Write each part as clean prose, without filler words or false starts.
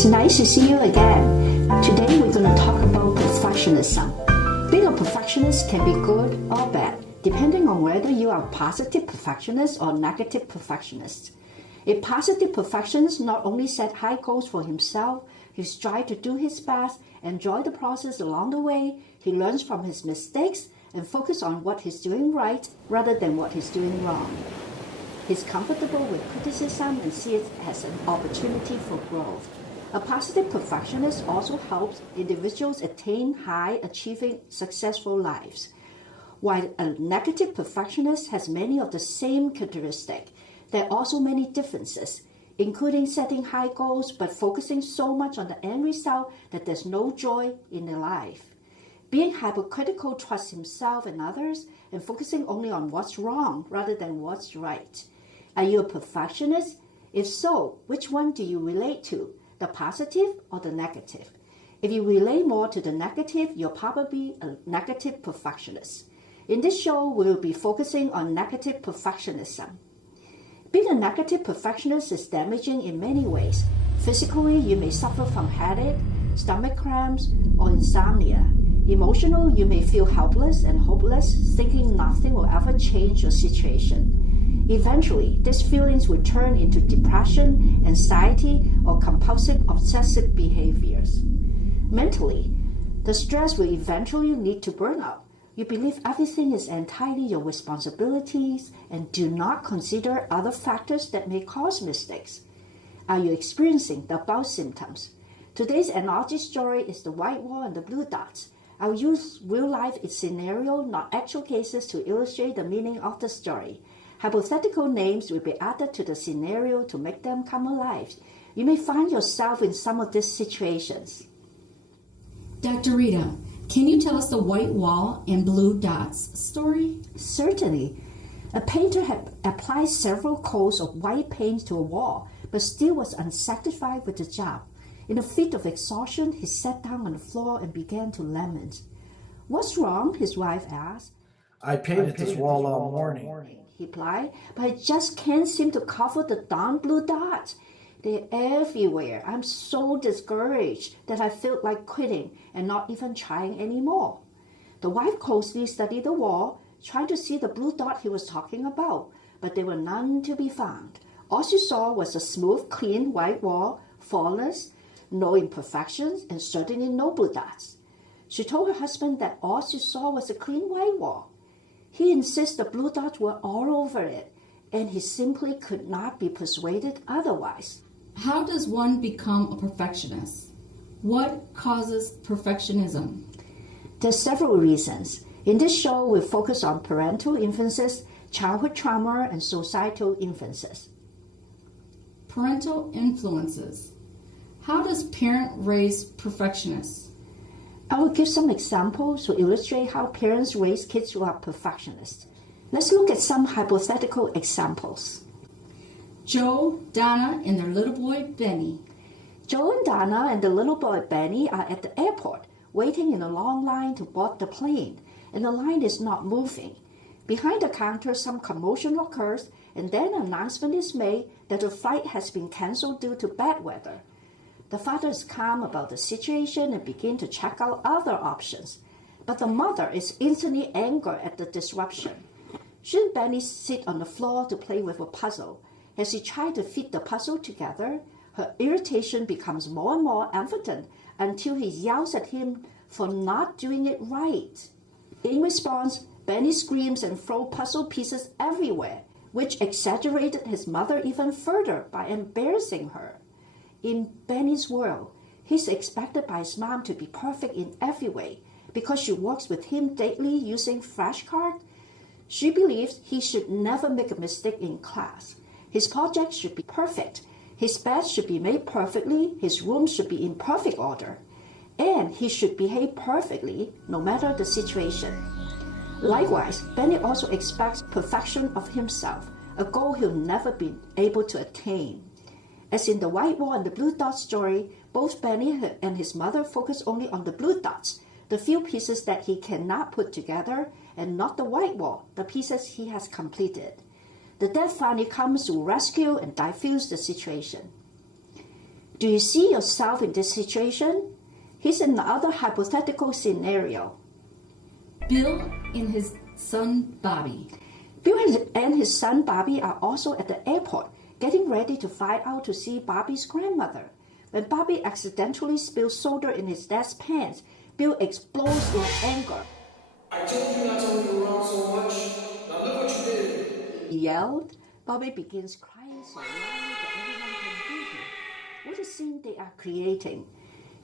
It's nice to see you again. Today we're going to talk about perfectionism. Being a perfectionist can be good or bad, depending on whether you are a positive perfectionist or negative perfectionist. A positive perfectionist not only set high goals for himself, he strives to do his best, enjoy the process along the way, he learns from his mistakes, and focuses on what he's doing right rather than what he's doing wrong. He's comfortable with criticism and sees it as an opportunity for growth. A positive perfectionist also helps individuals attain high-achieving, successful lives. While a negative perfectionist has many of the same characteristics, there are also many differences, including setting high goals but focusing so much on the end result that there's no joy in their life. Being hypocritical towards himself and others, and focusing only on what's wrong rather than what's right. Are you a perfectionist? If so, which one do you relate to? The positive or the negative? If you relate more to the negative, you're probably a negative perfectionist. In this show, we'll be focusing on negative perfectionism. Being a negative perfectionist is damaging in many ways. Physically, you may suffer from headache, stomach cramps, or insomnia. Emotional, you may feel helpless and hopeless, thinking nothing will ever change your situation. Eventually, these feelings will turn into depression, anxiety, or compulsive obsessive behaviors. Mentally, the stress will eventually lead to burnout. You believe everything is entirely your responsibilities and do not consider other factors that may cause mistakes. Are you experiencing the above symptoms? Today's analogy story is the white wall and the blue dots. I'll use real-life scenario, not actual cases, to illustrate the meaning of the story. Hypothetical names will be added to the scenario to make them come alive. You may find yourself in some of these situations. Dr. Rita, can you tell us the white wall and blue dots story? Certainly. A painter had applied several coats of white paint to a wall, but still was unsatisfied with the job. In a fit of exhaustion, he sat down on the floor and began to lament. "What's wrong?" his wife asked. I painted this wall all morning, he replied, "but I just can't seem to cover the darn blue dots. They're everywhere. I'm so discouraged that I felt like quitting and not even trying anymore." The wife closely studied the wall, trying to see the blue dot he was talking about, but there were none to be found. All she saw was a smooth, clean white wall, flawless, no imperfections, and certainly no blue dots. She told her husband that all she saw was a clean white wall. He insists the blue dots were all over it, and he simply could not be persuaded otherwise. How does one become a perfectionist? What causes perfectionism? There are several reasons. In this show, we'll focus on parental influences, childhood trauma, and societal influences. Parental influences. How does parent raise perfectionists? I will give some examples to illustrate how parents raise kids who are perfectionists. Let's look at some hypothetical examples. Joe, Donna, and their little boy, Benny. Joe and Donna and the little boy Benny are at the airport, waiting in a long line to board the plane, and the line is not moving. Behind the counter, some commotion occurs, and then an announcement is made that the flight has been canceled due to bad weather. The father is calm about the situation and begins to check out other options. But the mother is instantly angered at the disruption. Shouldn't Benny sit on the floor to play with a puzzle? As she tries to fit the puzzle together, her irritation becomes more and more evident until he yells at him for not doing it right. In response, Benny screams and throws puzzle pieces everywhere, which exaggerated his mother even further by embarrassing her. In Benny's world, he's expected by his mom to be perfect in every way because she works with him daily using flashcards. She believes he should never make a mistake in class. His project should be perfect. His bed should be made perfectly. His room should be in perfect order. And he should behave perfectly no matter the situation. Likewise, Benny also expects perfection of himself, a goal he'll never be able to attain. As in the white wall and the blue dot story, both Benny and his mother focus only on the blue dots, the few pieces that he cannot put together, and not the white wall, the pieces he has completed. The dad finally comes to rescue and diffuse the situation. Do you see yourself in this situation? Here's another hypothetical scenario. Bill and his son Bobby. Bill and his son Bobby are also at the airport, getting ready to fly out to see Bobby's grandmother. When Bobby accidentally spills soda in his dad's pants, Bill explodes in anger. I told you not to move around so much. Now look what you did. He yelled. Bobby begins crying so loud that everyone can hear him. What a scene they are creating.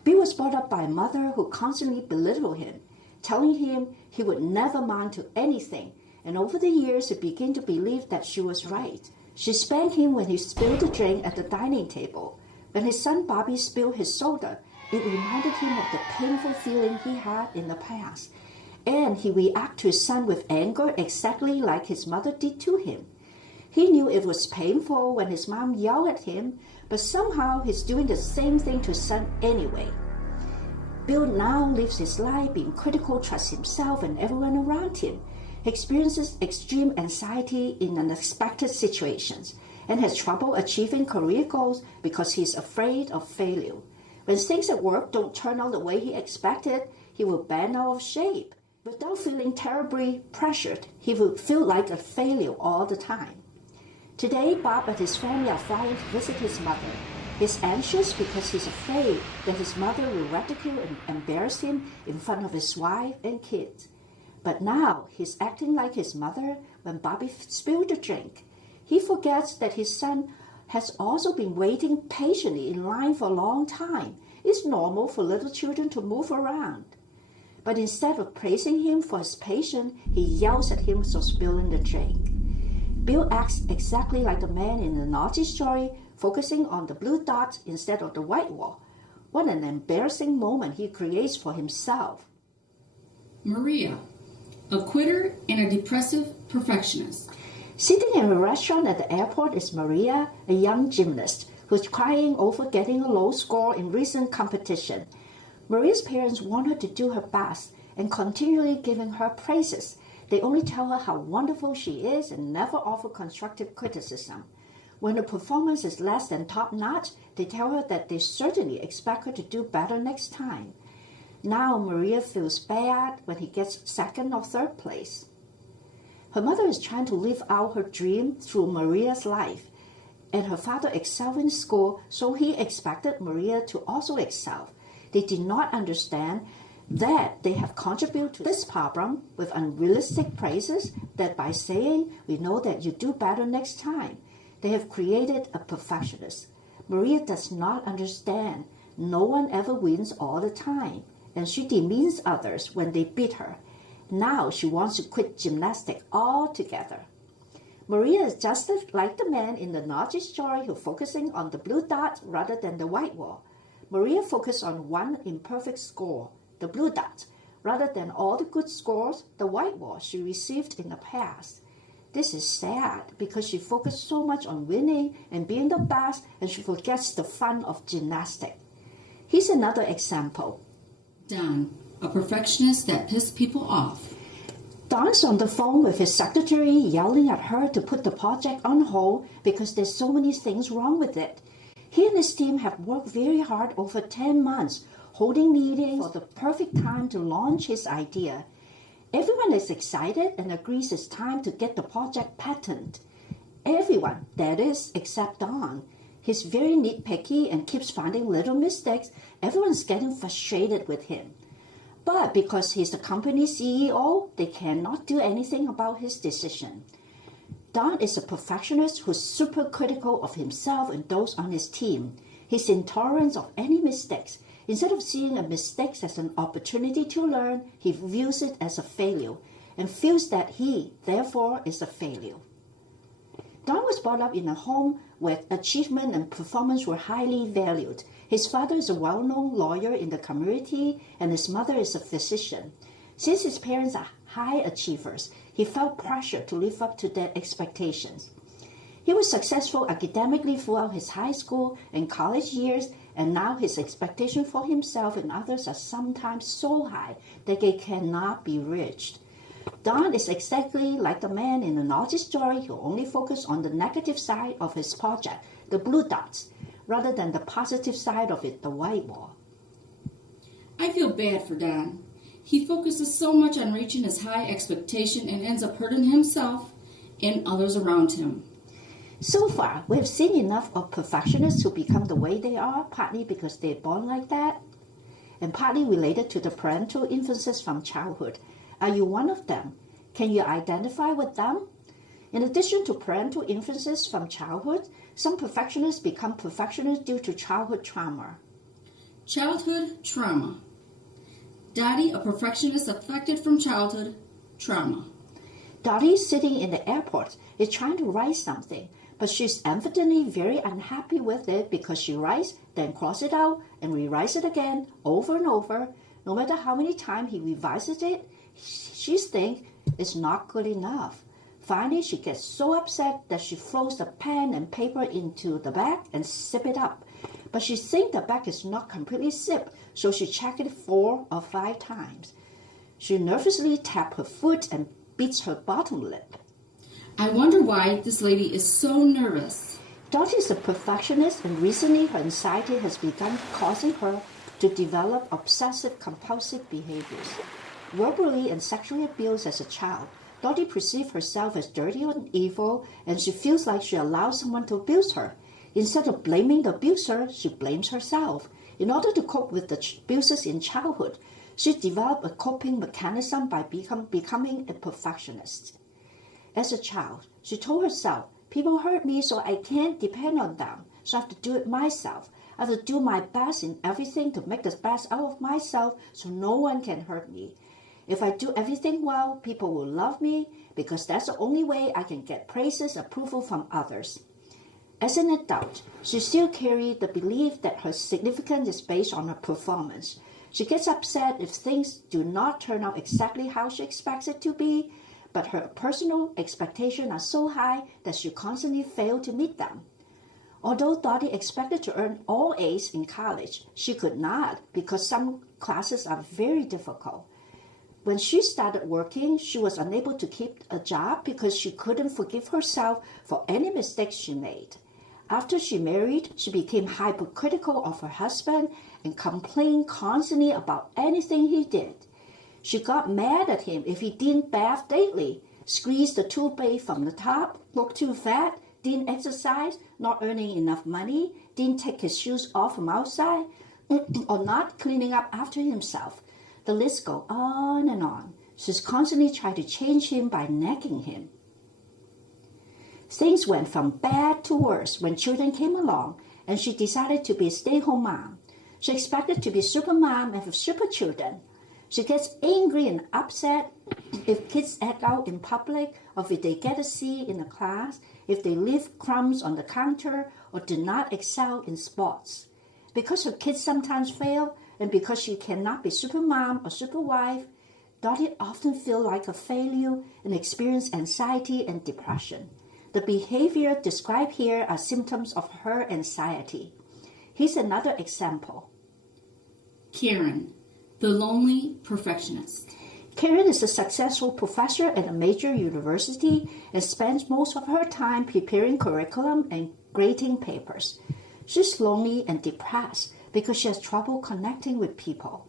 Bill was brought up by a mother who constantly belittled him, telling him he would never amount to anything, and over the years he began to believe that she was right. She spanked him when he spilled the drink at the dining table. When his son Bobby spilled his soda, it reminded him of the painful feeling he had in the past, and he reacted to his son with anger exactly like his mother did to him. He knew it was painful when his mom yelled at him, but somehow he's doing the same thing to his son anyway. Bill now lives his life being critical towards himself and everyone around him. He experiences extreme anxiety in unexpected situations and has trouble achieving career goals because he's afraid of failure. When things at work don't turn out the way he expected, he will bend out of shape. Without feeling terribly pressured, he will feel like a failure all the time. Today, Bob and his family are flying to visit his mother. He's anxious because he's afraid that his mother will ridicule and embarrass him in front of his wife and kids. But now he's acting like his mother when Bobby spilled the drink. He forgets that his son has also been waiting patiently in line for a long time. It's normal for little children to move around. But instead of praising him for his patience, he yells at him for spilling the drink. Bill acts exactly like the man in the naughty story, focusing on the blue dots instead of the white wall. What an embarrassing moment he creates for himself. Maria, a quitter and a depressive perfectionist. Sitting in a restaurant at the airport is Maria, a young gymnast who's crying over getting a low score in recent competition. Maria's parents want her to do her best and continually giving her praises. They only tell her how wonderful she is and never offer constructive criticism. When her performance is less than top-notch, they tell her that they certainly expect her to do better next time. Now Maria feels bad when he gets second or third place. Her mother is trying to live out her dream through Maria's life, and her father excelled in school, so he expected Maria to also excel. They did not understand that they have contributed to this problem with unrealistic praises that by saying, "We know that you do better next time," they have created a perfectionist. Maria does not understand. No one ever wins all the time, and she demeans others when they beat her. Now she wants to quit gymnastics altogether. Maria is just like the man in the naughty story who's focusing on the blue dot rather than the white wall. Maria focused on one imperfect score, the blue dot, rather than all the good scores, the white wall, she received in the past. This is sad because she focused so much on winning and being the best, and she forgets the fun of gymnastics. Here's another example. Don, a perfectionist that pissed people off. Don's on the phone with his secretary yelling at her to put the project on hold because there's so many things wrong with it. He and his team have worked very hard over 10 months, holding meetings for the perfect time to launch his idea. Everyone is excited and agrees it's time to get the project patented. Everyone, that is, except Don. He's very nitpicky and keeps finding little mistakes. Everyone's getting frustrated with him. But because he's the company's CEO, they cannot do anything about his decision. Don is a perfectionist who's super critical of himself and those on his team. He's intolerant of any mistakes. Instead of seeing a mistake as an opportunity to learn, he views it as a failure and feels that he, therefore, is a failure. Don was brought up in a home where achievement and performance were highly valued. His father is a well-known lawyer in the community, and his mother is a physician. Since his parents are high achievers, he felt pressure to live up to their expectations. He was successful academically throughout his high school and college years, and now his expectations for himself and others are sometimes so high that they cannot be reached. Don is exactly like the man in the naughty story who only focused on the negative side of his project, the blue dots, rather than the positive side of it, the white wall. I feel bad for Don. He focuses so much on reaching his high expectation and ends up hurting himself and others around him. So far, we have seen enough of perfectionists who become the way they are, partly because they're born like that, and partly related to the parental influences from childhood. Are you one of them? Can you identify with them? In addition to parental influences from childhood, some perfectionists become perfectionists due to childhood trauma. Childhood trauma. Dottie, a perfectionist affected from childhood trauma. Dottie, sitting in the airport, is trying to write something, but she's evidently very unhappy with it because she writes, then crosses it out, and rewrites it again over and over. No matter how many times he revises it, she thinks it's not good enough. Finally, she gets so upset that she throws the pen and paper into the bag and zip it up. But she thinks the bag is not completely zipped, so she checks it 4 or 5 times. She nervously taps her foot and beats her bottom lip. I wonder why this lady is so nervous. Dottie is a perfectionist, and recently her anxiety has begun causing her to develop obsessive-compulsive behaviors. Verbally and sexually abused as a child, Dottie perceives herself as dirty and evil, and she feels like she allows someone to abuse her. Instead of blaming the abuser, she blames herself. In order to cope with the abuses in childhood, she developed a coping mechanism by becoming a perfectionist. As a child, she told herself, people hurt me so I can't depend on them, so I have to do it myself. I have to do my best in everything to make the best out of myself so no one can hurt me. If I do everything well, people will love me because that's the only way I can get praises, approval from others. As an adult, she still carries the belief that her significance is based on her performance. She gets upset if things do not turn out exactly how she expects it to be, but her personal expectations are so high that she constantly fails to meet them. Although Dottie expected to earn all A's in college, she could not because some classes are very difficult. When she started working, she was unable to keep a job because she couldn't forgive herself for any mistakes she made. After she married, she became hypercritical of her husband and complained constantly about anything he did. She got mad at him if he didn't bath daily, squeezed the toothpaste from the top, looked too fat, didn't exercise, not earning enough money, didn't take his shoes off from outside, or not cleaning up after himself. The list goes on and on. She's constantly trying to change him by nagging him. Things went from bad to worse when children came along, and she decided to be a stay-at-home mom. She expected to be super mom and have super children. She gets angry and upset if kids act out in public, or if they get a C in a class, if they leave crumbs on the counter, or do not excel in sports. Because her kids sometimes fail, and because she cannot be super mom or super wife, Dottie often feels like a failure and experience anxiety and depression. The behavior described here are symptoms of her anxiety. Here's another example. Karen, the lonely perfectionist. Karen is a successful professor at a major university and spends most of her time preparing curriculum and grading papers. She's lonely and depressed because she has trouble connecting with people.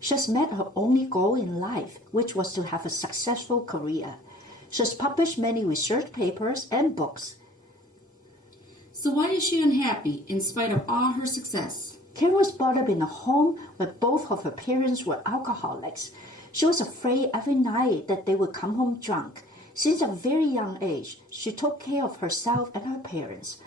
She has met her only goal in life, which was to have a successful career. She has published many research papers and books. So why is she unhappy in spite of all her success? Karen was brought up in a home where both of her parents were alcoholics. She was afraid every night that they would come home drunk. Since a very young age, she took care of herself and her parents,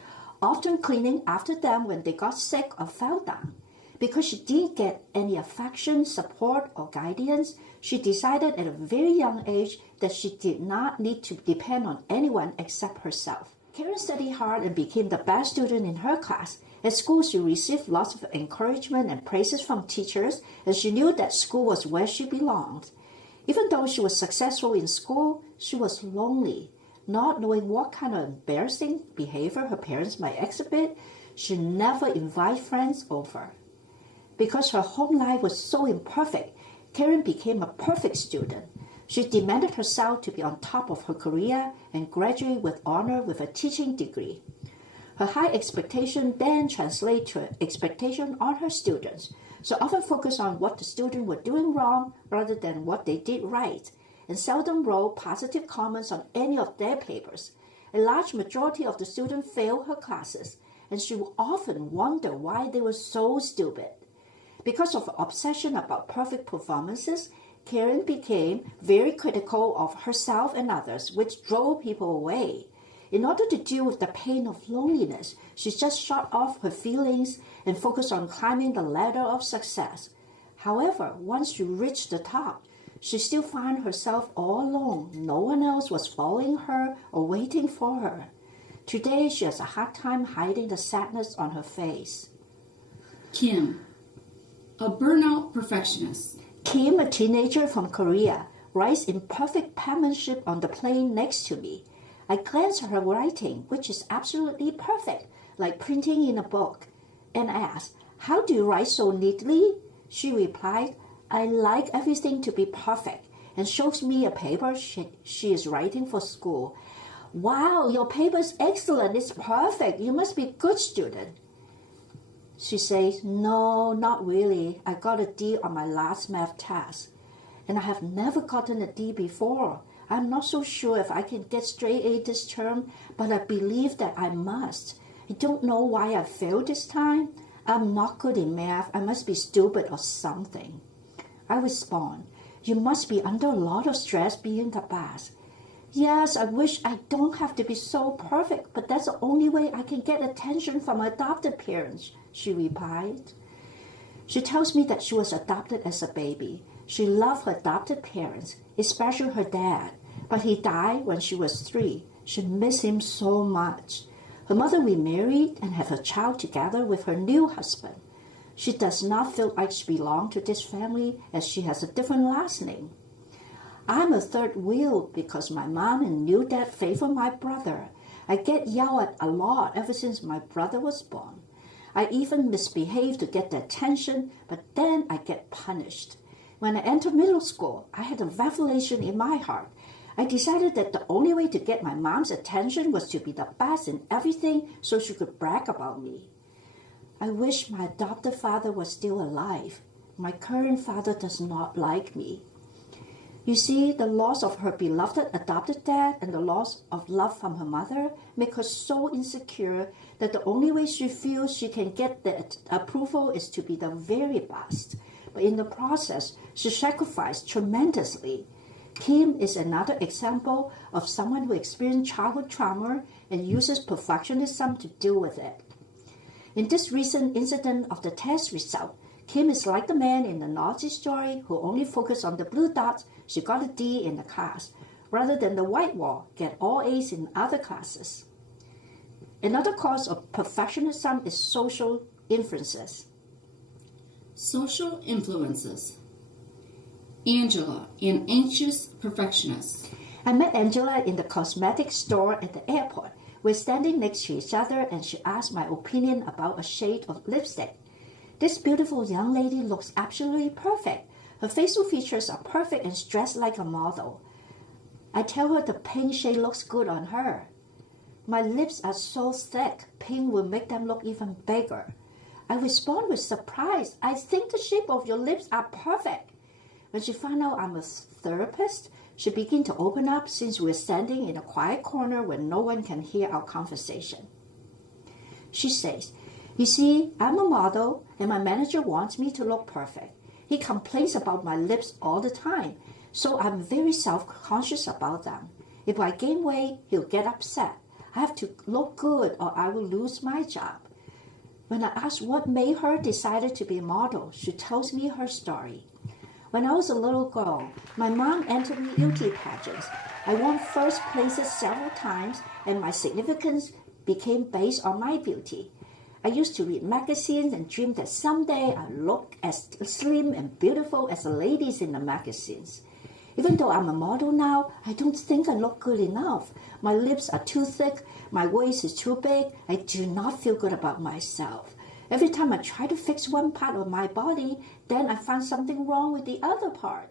often cleaning after them when they got sick or fell down. Because she didn't get any affection, support, or guidance, she decided at a very young age that she did not need to depend on anyone except herself. Karen studied hard and became the best student in her class. At school, she received lots of encouragement and praises from teachers, and she knew that school was where she belonged. Even though she was successful in school, she was lonely. Not knowing what kind of embarrassing behavior her parents might exhibit, she never invited friends over. Because her home life was so imperfect, Karen became a perfect student. She demanded herself to be on top of her career and graduate with honor with a teaching degree. Her high expectation then translates to expectation on her students. So often focus on what the students were doing wrong rather than what they did right, and seldom wrote positive comments on any of their papers. A large majority of the students failed her classes, and she would often wonder why they were so stupid. Because of her obsession about perfect performances, Karen became very critical of herself and others, which drove people away. In order to deal with the pain of loneliness, she just shut off her feelings and focused on climbing the ladder of success. However, once she reached the top, she still found herself all alone. No one else was following her or waiting for her. Today, she has a hard time hiding the sadness on her face. Kim, a burnout perfectionist. Kim, a teenager from Korea, writes in perfect penmanship on the plane next to me. I glance at her writing, which is absolutely perfect, like printing in a book, and ask, "How do you write so neatly?" She replied, "I like everything to be perfect," and shows me a paper she is writing for school. "Wow, your paper is excellent. It's perfect. You must be a good student." She says, "No, not really. I got a D on my last math test, and I have never gotten a D before. I'm not so sure if I can get straight A this term, but I believe that I must. I don't know why I failed this time. I'm not good in math. I must be stupid or something." I respond, "You must be under a lot of stress being the best." "Yes, I wish I don't have to be so perfect, but that's the only way I can get attention from my adopted parents," she replied. She tells me that she was adopted as a baby. She loved her adopted parents, especially her dad, but he died when she was 3. She missed him so much. Her mother remarried and have a child together with her new husband. She does not feel like she belongs to this family as she has a different last name. I'm a third wheel because my mom and new dad favor my brother. I get yelled at a lot ever since my brother was born. I even misbehave to get the attention, but then I get punished. When I entered middle school, I had a revelation in my heart. I decided that the only way to get my mom's attention was to be the best in everything so she could brag about me. I wish my adopted father was still alive. My current father does not like me. You see, the loss of her beloved adopted dad and the loss of love from her mother make her so insecure that the only way she feels she can get the approval is to be the very best. But in the process, she sacrificed tremendously. Kim is another example of someone who experienced childhood trauma and uses perfectionism to deal with it. In this recent incident of the test result, Kim is like the man in the Nazi story who only focused on the blue dots. She got a D in the class, rather than the white wall, get all A's in other classes. Another cause of perfectionism is social influences. Social influences. Angela, an anxious perfectionist. I met Angela in the cosmetics store at the airport. We're standing next to each other and she asked my opinion about a shade of lipstick. This beautiful young lady looks absolutely perfect. Her facial features are perfect and dressed like a model. I tell her the pink shade looks good on her. My lips are so thick, pink will make them look even bigger. I respond with surprise. I think the shape of your lips are perfect. When she found out I'm a therapist, she began to open up since we're standing in a quiet corner where no one can hear our conversation. She says, "You see, I'm a model and my manager wants me to look perfect. He complains about my lips all the time, so I'm very self-conscious about them. If I gain weight, he'll get upset. I have to look good or I will lose my job." When I ask what made her decide to be a model, she tells me her story. When I was a little girl, my mom entered me beauty pageants. I won first places several times, and my significance became based on my beauty. I used to read magazines and dream that someday I'd look as slim and beautiful as the ladies in the magazines. Even though I'm a model now, I don't think I look good enough. My lips are too thick, my waist is too big. I do not feel good about myself. Every time I try to fix one part of my body, then I find something wrong with the other part.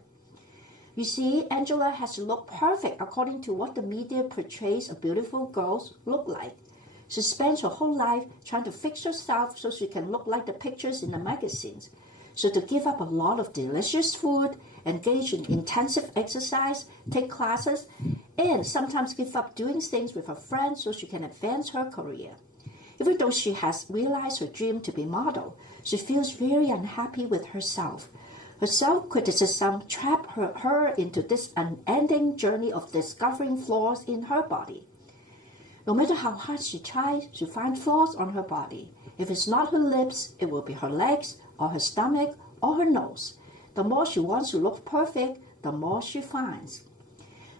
You see, Angela has to look perfect according to what the media portrays a beautiful girl look like. She spends her whole life trying to fix herself so she can look like the pictures in the magazines. So to give up a lot of delicious food, engage in intensive exercise, take classes, and sometimes give up doing things with her friends so she can advance her career. Even though she has realized her dream to be model, she feels very unhappy with herself. Her self-criticism trapped her into this unending journey of discovering flaws in her body. No matter how hard she tries to find flaws on her body, if it's not her lips, it will be her legs, or her stomach, or her nose. The more she wants to look perfect, the more she finds.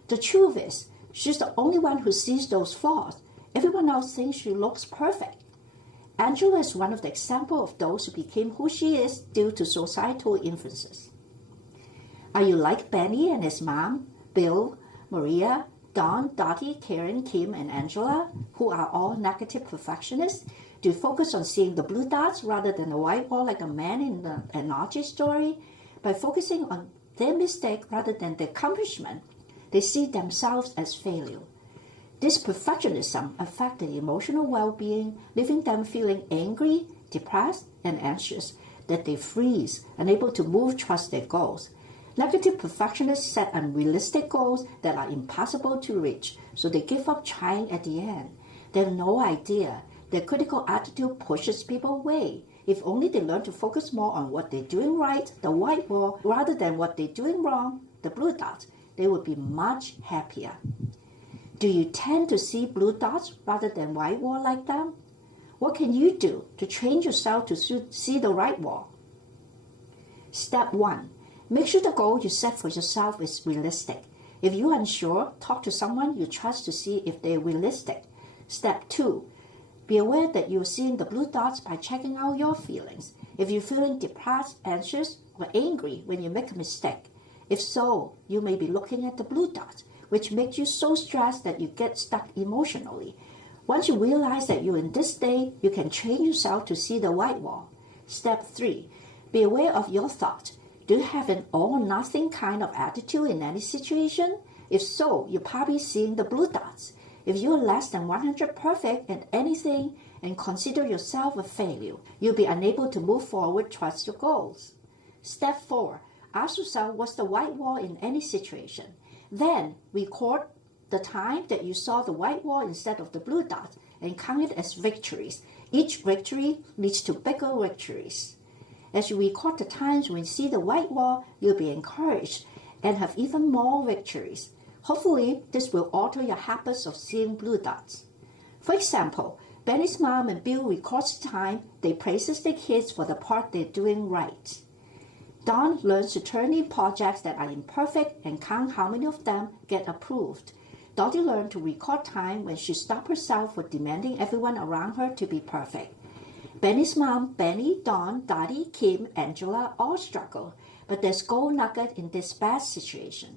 The truth is, she's the only one who sees those flaws. Everyone else thinks she looks perfect. Angela is one of the examples of those who became who she is due to societal influences. Are you like Benny and his mom, Bill, Maria, Don, Dottie, Karen, Kim, and Angela, who are all negative perfectionists? Do you focus on seeing the blue dots rather than the white wall like a man in the analogy story? By focusing on their mistake rather than the accomplishment, they see themselves as failure. This perfectionism affects their emotional well-being, leaving them feeling angry, depressed, and anxious, that they freeze, unable to move towards their goals. Negative perfectionists set unrealistic goals that are impossible to reach, so they give up trying at the end. They have no idea. Their critical attitude pushes people away. If only they learn to focus more on what they're doing right, the white wall, rather than what they're doing wrong, the blue dot, they would be much happier. Do you tend to see blue dots rather than white wall like them? What can you do to train yourself to see the right wall? Step 1. Make sure the goal you set for yourself is realistic. If you're unsure, talk to someone you trust to see if they're realistic. Step 2. Be aware that you're seeing the blue dots by checking out your feelings. If you're feeling depressed, anxious, or angry when you make a mistake, if so, you may be looking at the blue dots, which makes you so stressed that you get stuck emotionally. Once you realize that you're in this state, you can train yourself to see the white wall. Step 3. Be aware of your thoughts. Do you have an all-or-nothing kind of attitude in any situation? If so, you're probably seeing the blue dots. If you're less than 100 perfect at anything and consider yourself a failure, you'll be unable to move forward towards your goals. Step 4. Ask yourself what's the white wall in any situation. Then record the time that you saw the white wall instead of the blue dot and count it as victories. Each victory leads to bigger victories. As you record the times when you see the white wall, you'll be encouraged and have even more victories. Hopefully, this will alter your habits of seeing blue dots. For example, Benny's mom and Bill records the time they praises their kids for the part they're doing right. Dawn learns to turn in projects that are imperfect and count how many of them get approved. Dottie learned to record time when she stopped herself for demanding everyone around her to be perfect. Benny's mom, Benny, Dawn, Dottie, Kim, Angela all struggle, but there's gold nugget in this bad situation.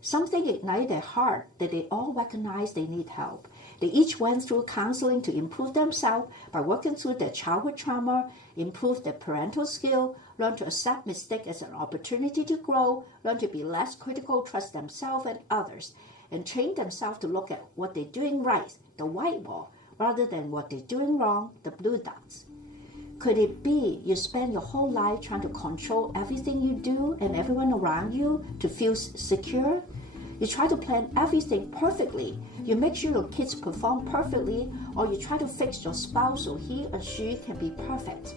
Something ignited their heart that they all recognize they need help. They each went through counseling to improve themselves by working through their childhood trauma, improve their parental skill, learn to accept mistakes as an opportunity to grow, learn to be less critical, trust themselves and others, and train themselves to look at what they're doing right, the white wall, rather than what they're doing wrong, the blue dots. Could it be you spend your whole life trying to control everything you do and everyone around you to feel secure? You try to plan everything perfectly. You make sure your kids perform perfectly, or you try to fix your spouse so he or she can be perfect.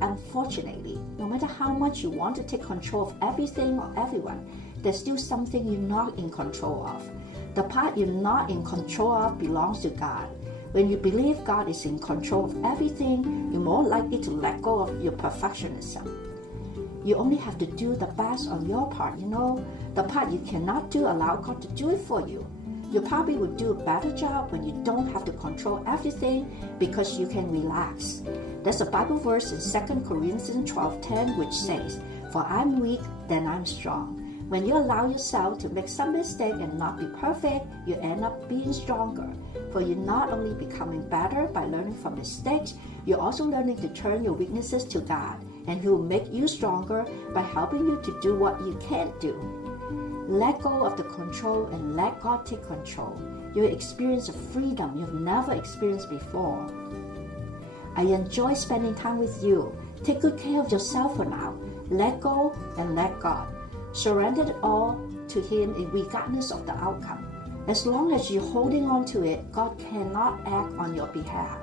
Unfortunately, no matter how much you want to take control of everything or everyone, there's still something you're not in control of. The part you're not in control of belongs to God. When you believe God is in control of everything, you're more likely to let go of your perfectionism. You only have to do the best on your part, The part you cannot do, allow God to do it for you. You probably would do a better job when you don't have to control everything because you can relax. There's a Bible verse in 2 Corinthians 12:10 which says, "For I'm weak, then I'm strong." When you allow yourself to make some mistake and not be perfect, you end up being stronger. For you're not only becoming better by learning from mistakes, you're also learning to turn your weaknesses to God, and He will make you stronger by helping you to do what you can't do. Let go of the control and let God take control. you'll experience a freedom you've never experienced before. I enjoy spending time with you. Take good care of yourself for now. Let go and let God. Surrender it all to Him regardless of the outcome. As long as you're holding on to it, God cannot act on your behalf.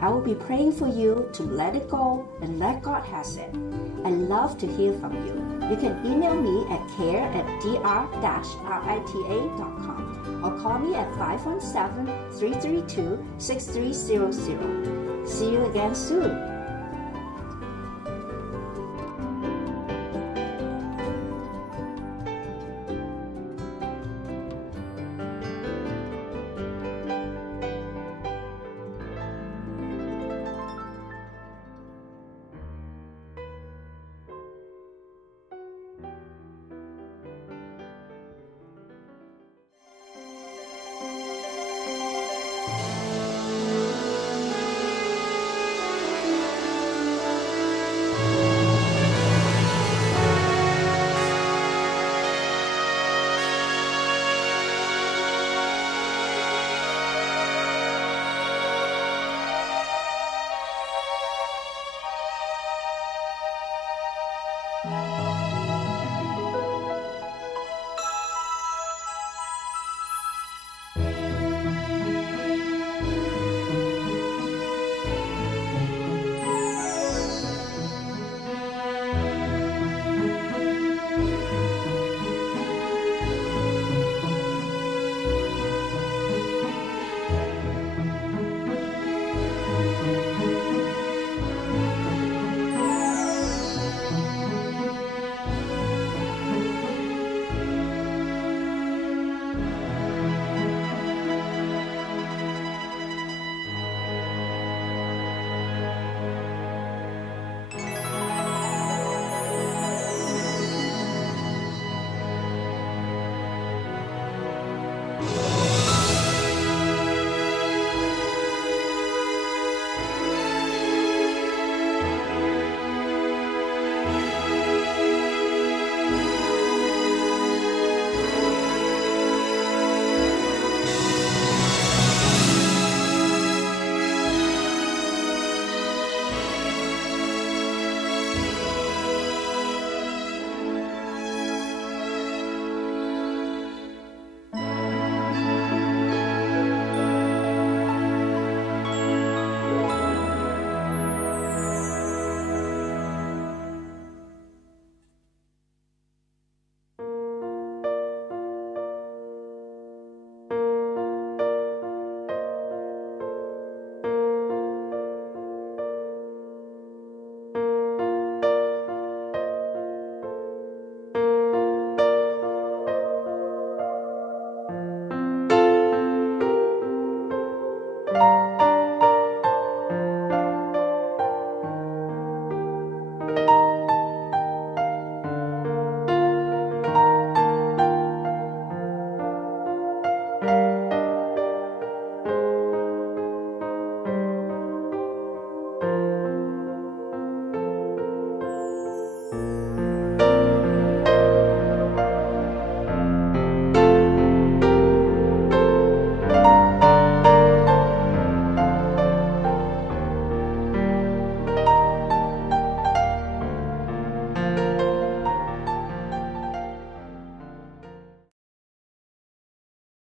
I will be praying for you to let it go and let God has it. I love to hear from you. You can email me at care@dr-rita.com or call me at 517-332-6300. See you again soon.